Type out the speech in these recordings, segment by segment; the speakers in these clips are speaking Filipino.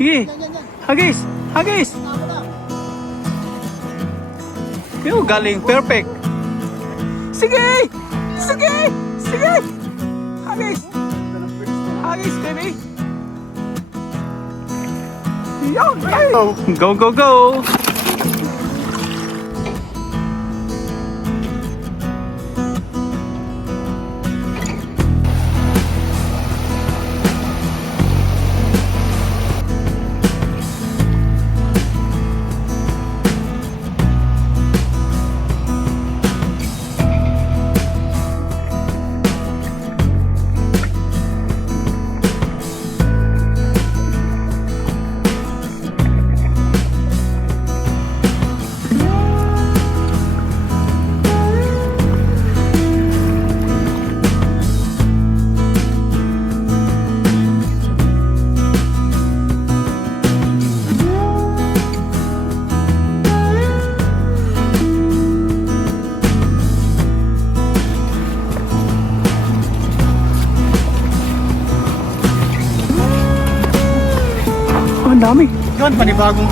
Sige. Hagis. Hagis. Yo, galing. Perfect. Sige. Sige. Sige. Hagis. Hagis, baby. Yo, go, go, go. Ang dami. Yun, panibagong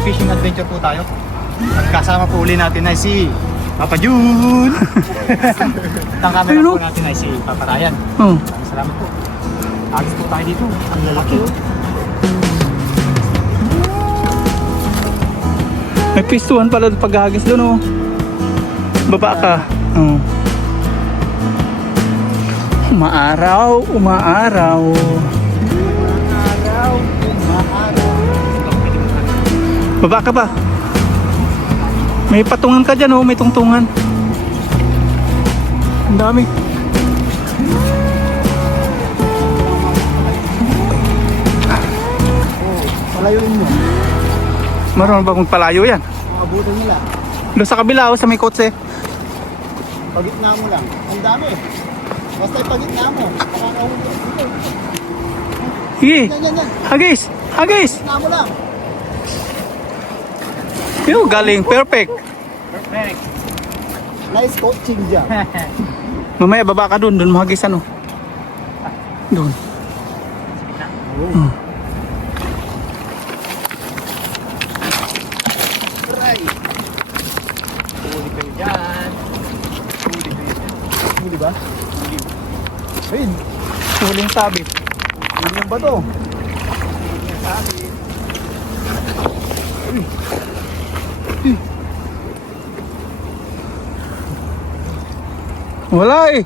fishing adventure po tayo. At kasama po uli natin ay si Papa Jun. Ang camera po natin ay si Papa Ryan. Maraming salamat po. Agis po tayo dito. Ang lalaki. May pistuhan pala paghagis doon, oh. Baba ka. Oh. Umaaraw, umaaraw. Baba ka ba? May patungan ka dyan, oh. May tungtungan. Ang dami. Palayuin mo. Marunong ba kung palayo yan? Abutin nila. Doon sa kabila, oh, sa may kotse. Pagitna mo lang. Ang dami. Basta ipagitna mo. Makakahuli. Sige. Yan. Hagis. Hagis. Pagitna mo lang. Yo, galing. Perfect. Perfect. Nice coaching dyan. Mamaya baba ka doon. Doon mahagis ano. Doon. Right. Huli kayo dyan. Huli kayo dyan. Huli ba? Huli. Ayun. Huling sabit. Huli yung bato. Huli yung sabit. Wala eh.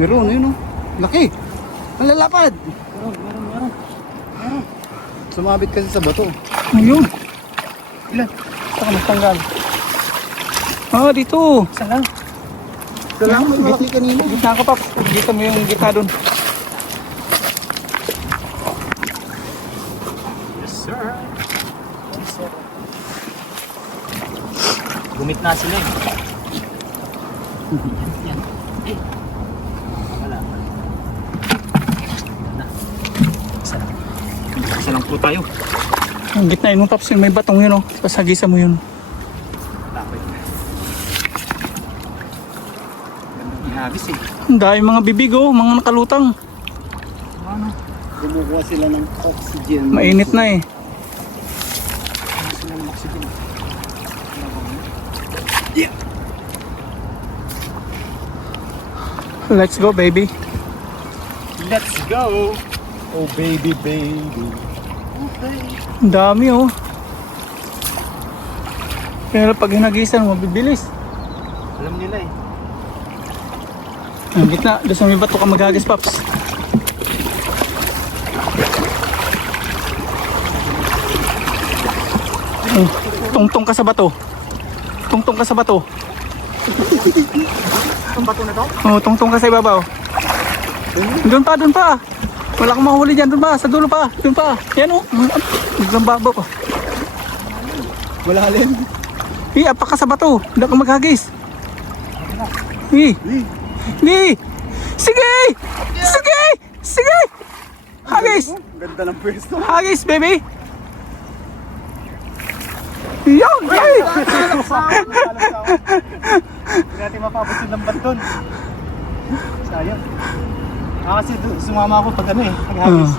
Meron, yun o. Laki. Ang lalapad. Meron. Sumabit kasi sa bato. Ayun. Ilan? Saka magtanggal. Ah, dito. Isa lang. Isa lang, may malaki kanina. Gitna ka pa. Dito mo yung gitna doon. Yes, sir. Gumit na sila eh. Yan. Eh. Wala. Yan na. Isa lang po tayo. Ang gitna yun, Paps, may batong yun, oh. Tapos hagisan mo yun. Lapit. Ihagis eh. Ang dahil mga bibig, oh. Mga nakalutang. Ano? Kumukuha sila ng oxygen. Mainit na eh. Kumukuha sila ng oxygen. Yeah. Let's go, baby. Let's go! Oh baby. Okay. Ang dami, oh. Pero pag hinagisan mo, bibilis. Alam nila eh. Ang gitna, doon sa may bato ka maghagis, Paps. Oh, tungtong ka sa bato. Tungtong ka sa bato. Itong bato na to? Oh, tungtong ka sa ibabaw. Doon pa. Wala kang mahuli dyan. Doon pa, sa dulo pa. Doon pa. Yan, oh. Biglang babaw pa. Wala alin. Apak ka sa bato. Hindi ka maghagis. Sige! Hagis! Ganda ng pwesto. Hagis, baby! Yan! Yay! Hindi natin mapabot yung lambat doon. Sayang. Kasi sumama ako pag ano eh, paghagis.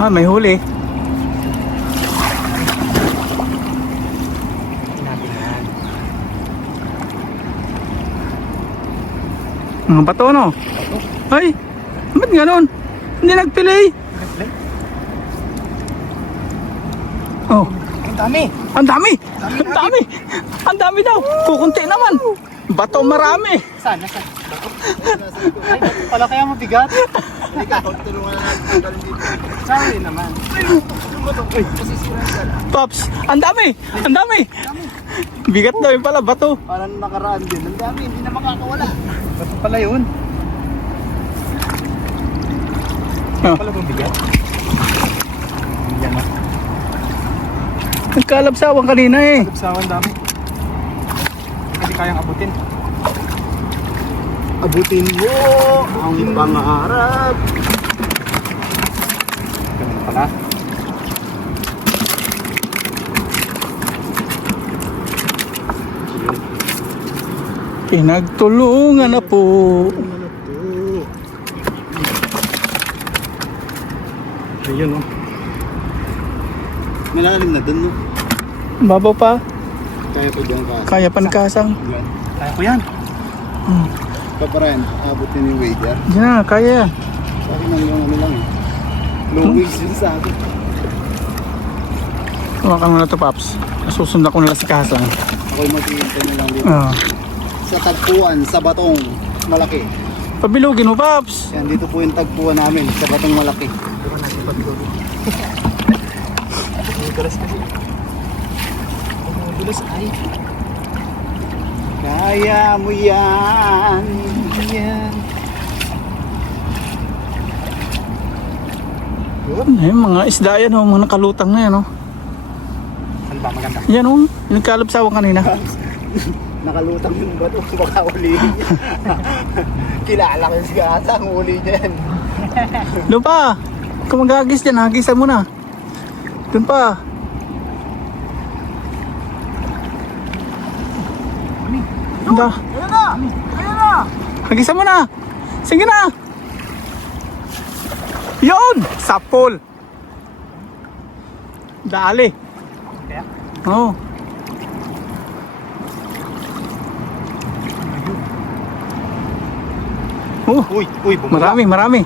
Ah, may huli. Mga bato, no? Ay, ba't ganun? Hindi nagpilay. Oh, Ang dami! ang dami! Ang dami! Ang dami daw! Kukunti naman! Bato marami! Saan? Nasaan? Ay, bakit pala kaya mabigat? Ikaw, tulungan na natin ang galing dito. Sorry naman. Pops, ang dami! Ang dami! Bigat daw yung pala, bato. Parang nakaraan din. Ang dami, hindi na makakawala. Ba't pala yun? Oh, Pala mabigat? Yan na. nagkalabsawan kanina eh. Sawan dami. Hindi kayang abutin. Abutin mo ang pangarap. Ganun pala. Pinagtulungan na po. Ayun oh. Malalim na dun, no? Babaw pa. Kaya ko doon ka. Kaya pa ni Kasang. Yan. Kaya ko yan. Paparan, abutin yung wager. Diyan na, kaya. Sa akin lang yung ano lang eh. Low waves yun sa akin. Hawakan mo na to, Pops. Nasusundan ko nila si Kasang. Ako'y mag-iintay na lang dito. Ah. Sa tagpuan, sa batong malaki. Pabilugin mo, Pops. Yan, dito po yung tagpuan namin, sa batong malaki. Diba natin pag-dulo? Umudulas kasi. Umudulas ay. Kaya mo yan. Yan. Eh, mga isda yan, oh, mga nakalutang na yan. Oh. Ano ba maganda? Yan, oh, yung nagkalabsawan kanina. Nakalutang yung bato, baka uli niya. Kilala ko si Gasa, ang uli niya yan. Doon pa. Kung mag-agis dyan, hagisan mo na. Doon pa. Anda. Ayun na! Ayun na! Hagisan mo na. Sige na. Yun! Sapol. Dali. Kaya? Oo. Oh, Uy, bumula. marami, marami.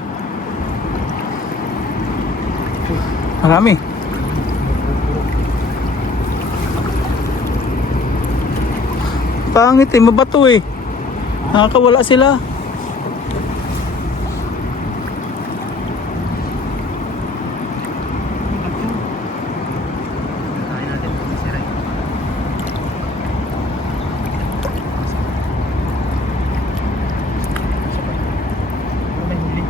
Marami. Pangit eh, mabato eh. Nakakawala sila. Kain natin ito si Ray. Ano ba yung huli?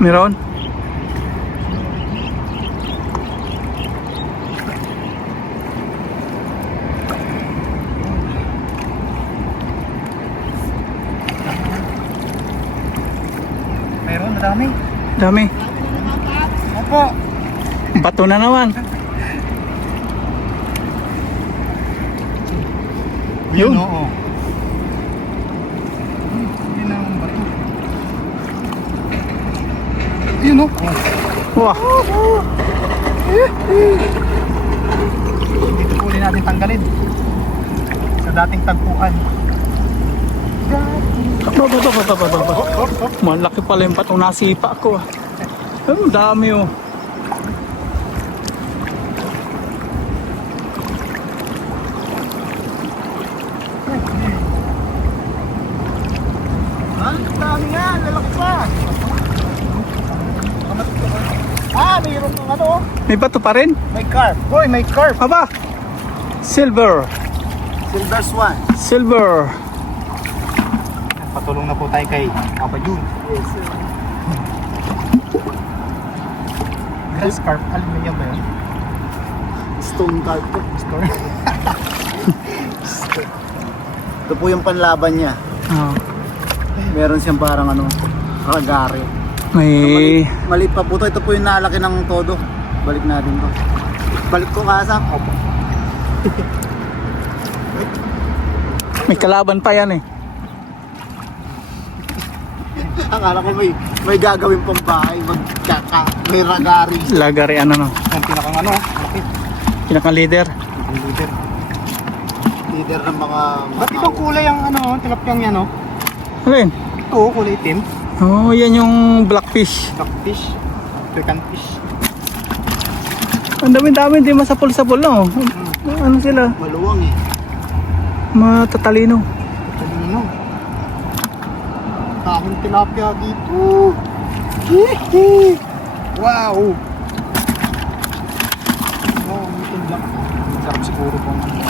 Meron? Meron, madami. Dami. Opo. Bato na naman. Yun. Oo. Hindi na ang bato. Yun o. Wah. Dito po ulit natin tanggalin. Sa dating tagpuan. Malaki pala yung patong nasipa ko. Ang dami oh. Ang dami nga, lalaki pa. Mayroon ng ano, May bato pa rin? may carp. Hoy, may carp. Aba! Silver. Silver swan. Silver. Patulong na po tayo kay Papa Jun. Yes, sir. Grass carp, aluminum ba yun? Stone carp po. Ito po yung panlaban niya. Oh. Meron siyang parang ano, kagari. May Maliit pa po to. Ito po yung nalaki ng todo. Balik natin to. Balik ko Kasa. Opo. may kalaban pa yan eh. Akala ko may may gagawin pang bahay, may ragari. Lagari ano no. Ang pinakang ano, malaki. Pinaka leader. Ang leader. Leader ng mga Ba't ibang kulay ang ano, tilapiyang yan, no? Alin? Ito, kulay itim. Oh, yan yung blackfish. Blackfish. African fish. Ang dami-dami, hindi masapol-sapol no. Ano sila? maluwang eh. Matatalino. Talino. Daming tilapia dito. Wow! Oh, mitin lang. Sarap siguro kung ano.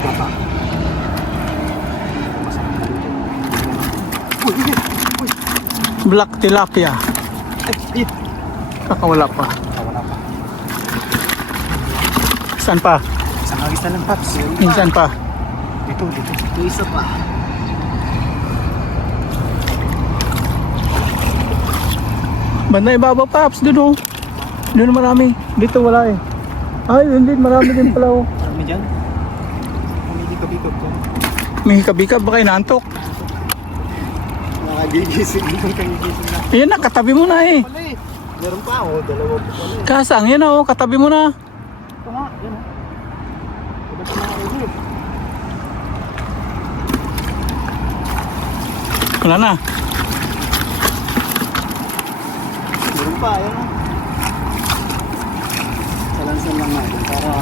Bata. Masarap na dito. Uy, uy, uy. Black tilapia. Ay, Kakawala pa. wala pa. Saan pa? Isang agis na lang, Paps. Minsan pa. Dito, dito. May isa pa. Banda ibabaw Paps, doon oh. Doon marami. Dito wala eh. Ay, hindi, marami din pala oh. Marami dyan. Humigikab-ikab ko. May hikab-hikab, baka inaantok. Nakagigising. Ayan na, katabi mo na eh. Wala eh. Meron pa ako, dalawa pa pala eh. Kasang, yan oh, katabi mo na. Ito nga, yan o. Ito na ako ulit. Wala na. Meron pa, ayan o. Salansan lang natin para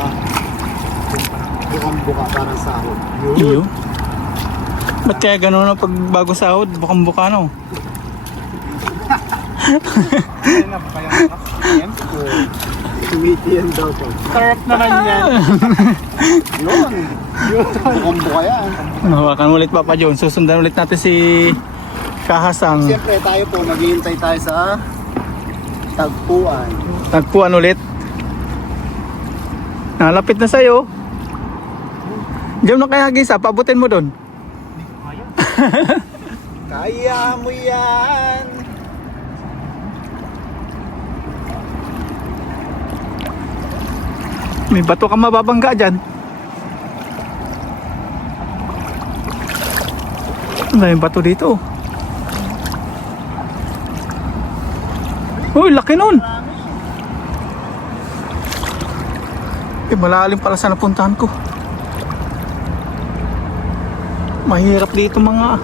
bukang-buka para sahod. Iyo. Ba't kaya gano'n no, pag bago sahod, bukang-buka no? Ayun na, baka yung anak. Ayan. Tumitiyan daw to. Sarap naman yan. Yun. Bukang-buka yan. Hawakan ulit Papa John. Susundan ulit natin si Kahasang. Siyempre tayo po, maghihintay tayo sa tagpuan. Tagpuan ulit. Nalapit na sa'yo. Diyan na kaya Gisa, pabutin mo doon. Ayan. Kaya mo yan. May bato ka mababangga dyan. May bato dito. Uy, laki nun. Eh, malalim pala sa napuntahan ko. Mahirap dito mga.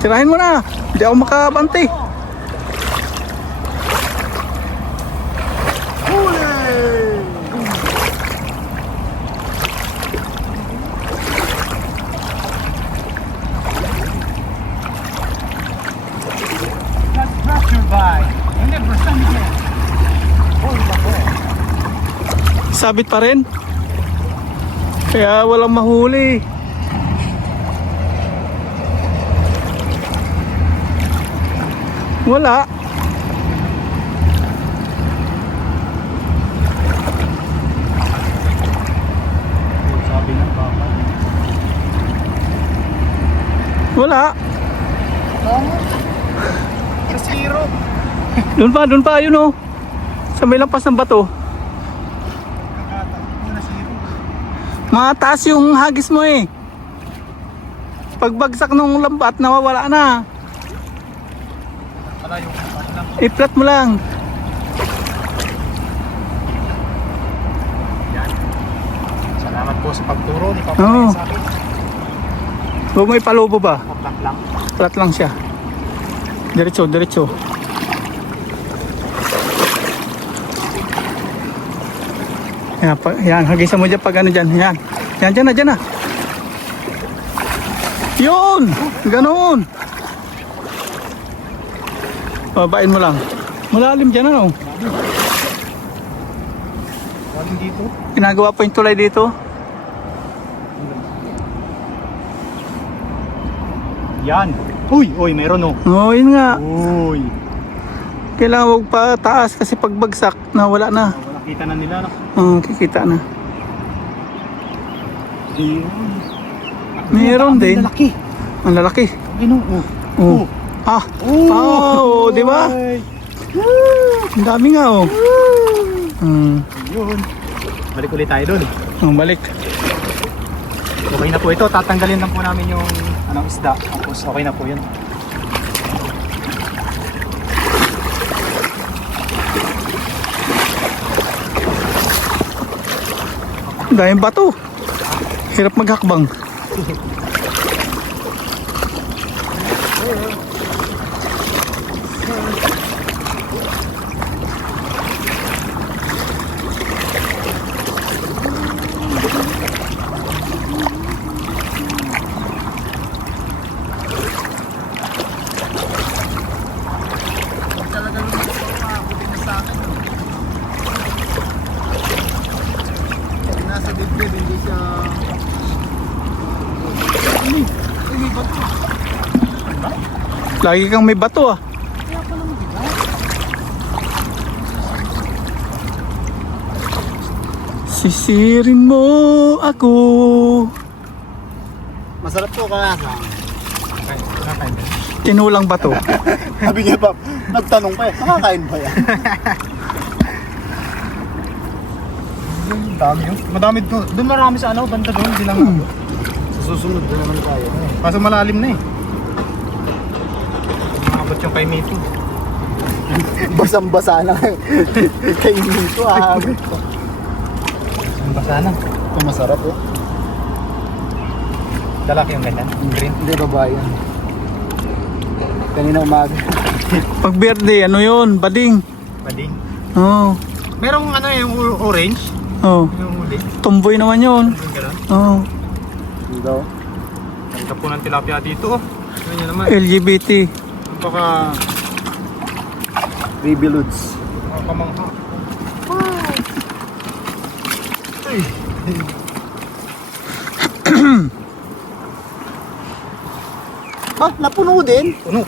Tirahin mo na. Hindi ako makabante. That's brought to you by Never Sunday. Oh, bako. Sabit pa rin. Kaya walang mahuli. Wala. Sabi ng papa. Wala. Kasiro. Doon pa, yun oh. Sa may lampas ng bato. Nasiro. Mataas yung hagis mo eh. Pagbagsak ng lambat, nawawala na. Wala yung lang. I-flat mo lang. Yan. Salamat po sa pagturo ni Papa Oo. sa akin. Huwag mo ipalubo ba? Paplak lang. Flat lang siya. Diretso, diretso. Yan, hagisan mo dyan pag ano dyan. Yan, dyan na. Yun! Ganoon! Babain mo lang. Malalim dyan ano. Waling dito. Ginagawa pa yung tulay dito. Yan. Uy, meron oh. Oo, yun nga. Uy. Kailangan huwag pa taas kasi pagbagsak, nawala na. Wala kita na nila. No? Kikita na. Yun. Meron din. Lalaki. Ang lalaki. Ginoo. Oh. Ah. Oh, di ba? Ang dami nga oh. Yun. Balik ulit tayo doon. Balik. Okay na po ito. Tatanggalin lang po namin yung anong isda. Tapos okay na po yun. Dahil bato. Hirap maghakbang. Nasa dibdib, hindi siya... Lagi kang may bato ah. Sisirin mo ako. Masarap to kalasa. Okay, kinakain din. Tinulang bato. Sabi niya pa, nagtanong pa eh, nakakain ba yan? Dami yun. Madami doon. Doon marami sa ano, banda doon. Hindi lang ako. Sa susunod na naman tayo. Kaso malalim na eh. Makabot yung kay Mito. Basang-basa na kay Mito ah. Ang basa na. Ito masarap oh. Dalaki yung ganyan. Yung green. Hindi babayan. Kanina umaga. Pag birthday, ano yun? Bading. Bading. Oo. Merong ano yung orange. Oh. Yung huli. Tomboy naman yun. Yung gano'n. Oo. Hindi daw. Ganda po ng tilapia dito. Ganyan naman. LGBT. Baka Baby Ludes. pamangha. Ah, napuno din. Puno.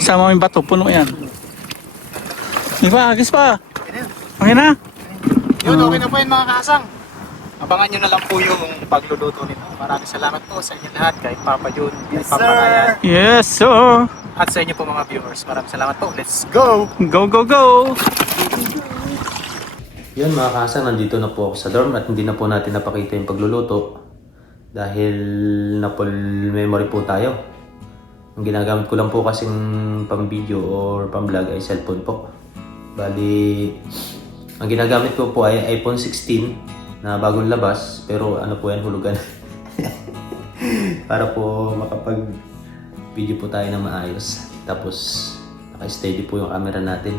Sama mo yung bato, puno yan. Di ba? Agis pa. Okay na? Yun, okay na po yun mga kasang. Abangan nyo na lang po yung pagluluto nito. Maraming salamat po sa inyo lahat. Kay Papa Jun, kay Yes, Papa sir. Ryan, Yes, sir. at sa inyo po mga viewers. Maraming salamat po. Let's go! Go, go, go. Yun mga kasang, nandito na po ako sa dorm at hindi na po natin napakita yung pagluluto dahil na-full memory po tayo. Ang ginagamit ko lang po kasing pang video or pang vlog ay cellphone po. Bali, ang ginagamit ko po ay iPhone 16 na bagong labas pero ano po yan, hulugan. Para po makapag video po tayo na maayos. Tapos naka-steady po yung camera natin.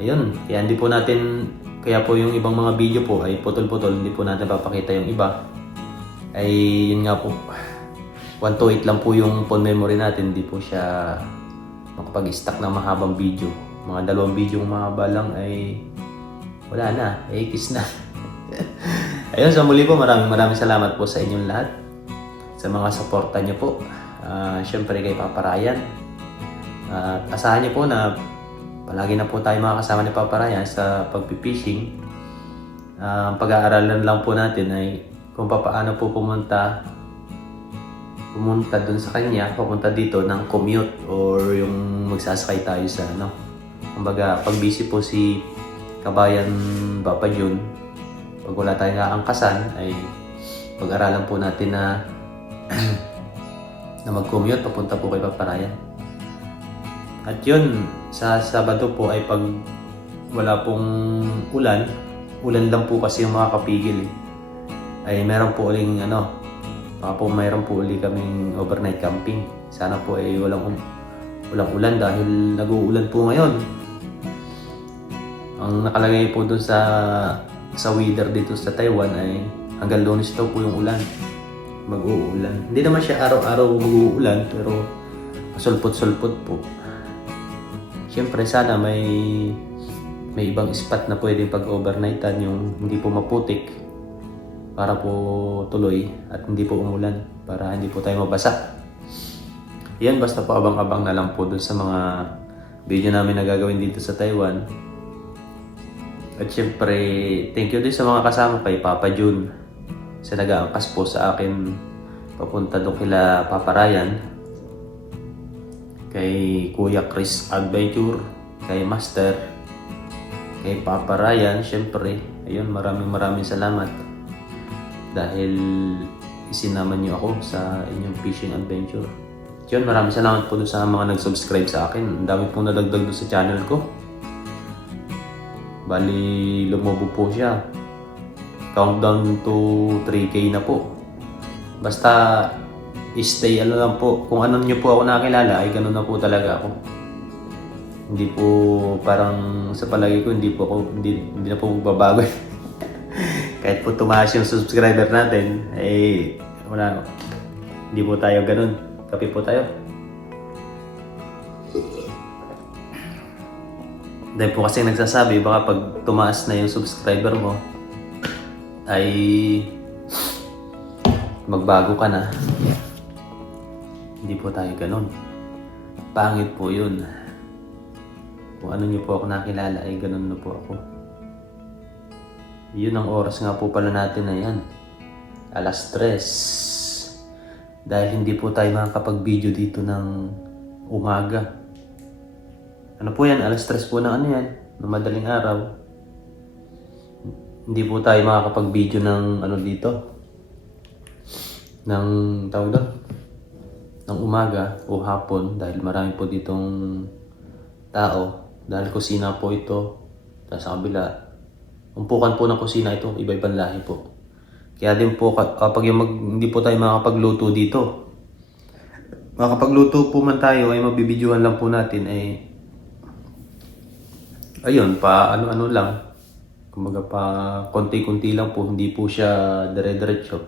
Ayun, kaya po yung ibang mga video po ay putol-putol, hindi po natin papakita yung iba. Ay yun nga po, 128 lang po yung phone memory natin, hindi po siya makapag-stack ng mahabang video. Mga 2 video mahaba lang ay wala na, kiss na. Ayun, sa muli po maraming salamat po sa inyong lahat. Sa mga suporta niyo po. Siyempre kay Papa Ryan. Asahan niyo po na palagi na po tayo makakasama ni Papa Ryan sa pagpipishing. Pag-aaralan lang po natin ay kung paano po pumunta dun sa kanya, papunta dito ng commute or yung magsasakay tayo sa ano. Kumbaga, pag busy po si Kabayan Papa Jun, pag wala tayong aangkasan ay pag-aralan po natin na na mag-commute papunta po kay Papa Ryan. At yun, sa Sabado po ay pag wala pong ulan lang po kasi yung makakapigil ay meron po uling baka po mayroon po uli kaming overnight camping. Sana po ay walang ulan dahil nag-uulan po ngayon. Ang nakalagay po doon sa weather dito sa Taiwan ay hanggang Lunes daw po yung ulan. Mag-uulan. Hindi naman siya araw-araw mag-uulan pero sulpot-sulpot po. Siyempre sana may ibang spot na pwedeng pag-overnightan yung hindi po maputik para po tuloy at hindi po umulan para hindi po tayo mabasa. Yan, basta po abang-abang na lang po dun sa mga video namin na gagawin dito sa Taiwan. At siyempre, thank you din sa mga kasama kay Papa Jun sa nag-aangkas po sa akin papunta doon kila Papa Ryan, kay Kuya Chris Adventure, kay Master, kay Papa Ryan. Siyempre, ayun, maraming salamat dahil isinama niyo ako sa inyong fishing adventure. Yun, maraming salamat po doon sa mga nag-subscribe sa akin. Ang dami pong nadagdag doon sa channel ko. Bali, lumobo po siya. Countdown to 3K na po. Basta, stay ano lang po. Kung ano niyo po ako nakilala, ay ganun na po talaga ako. Hindi po parang sa palagi ko, hindi na po magbabago. Kahit po tumaas yung subscriber natin, eh, wala. Hindi po tayo ganun. Kape po tayo. Dahil po kasi nagsasabi, baka pag tumaas na yung subscriber mo, ay magbago ka na. Hindi po tayo ganun. Pangit po yun. Kung ano niyo po ako nakilala, ay ganun na po ako. Yun ang oras nga po pala natin na yan. 3:00. Dahil hindi po tayo makakapag-video dito ng umaga. Ano po yan? 3:00 po ng ano yan? Ng madaling araw. Hindi po tayo makakapag-video ng ano dito. Ng tawag doon? Ng umaga o hapon. Dahil marami po ditong tao. Dahil kusina po ito. Tapos sa kabila. Umpukan po ng kusina ito, iba-ibang lahi po. Kaya din po kapag hindi po tayo makakapagluto dito. Makakapagluto po man tayo ay mabibidyohan lang po natin ay ayun, pa ano-ano lang. Kumbaga pa konti-kunti lang po, hindi po siya dire-diretso.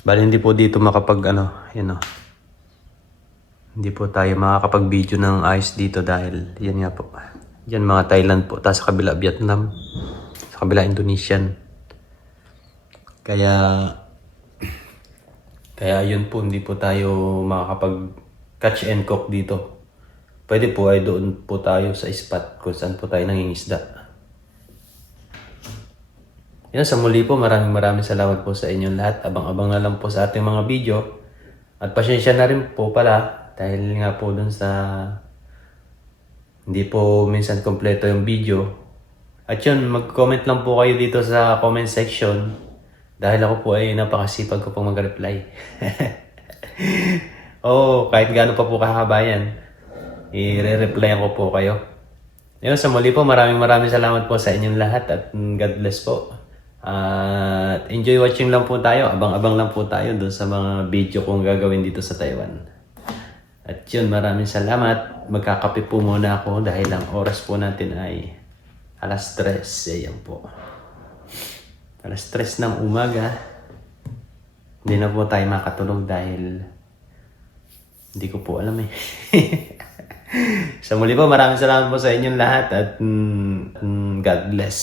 Bali hindi po dito yan o. Hindi po tayo makakapag-video ng ayos dito dahil yan nga po. Yan mga Thailand po, tapos sa kabila Vietnam, sa kabila Indonesian. Kaya yun po, hindi po tayo makakapag catch and cook dito. Pwede po ay doon po tayo sa spot kung saan po tayo nangingisda. Yan, sa muli po, maraming salamat po sa inyong lahat. Abang-abang na lang po sa ating mga video. At pasensya na rin po pala dahil nga po dun sa hindi po minsan kompleto yung video. At yun, mag-comment lang po kayo dito sa comment section. Dahil ako po ay napakasipag ko pong mag-reply. Kahit gaano pa po kakabayan, i-re-replyan ko po kayo. Yun, sa muli po, maraming salamat po sa inyong lahat at God bless po. At enjoy watching lang po tayo. Abang-abang lang po tayo dun sa mga video kong gagawin dito sa Taiwan. At yun, maraming salamat. Magkakape po muna ako dahil ang oras po natin ay 3:00. Ayan po. 3:00 ng umaga. Hindi na po tayo makatulog dahil hindi ko po alam eh. Sa muli po, maraming salamat po sa inyong lahat at God bless.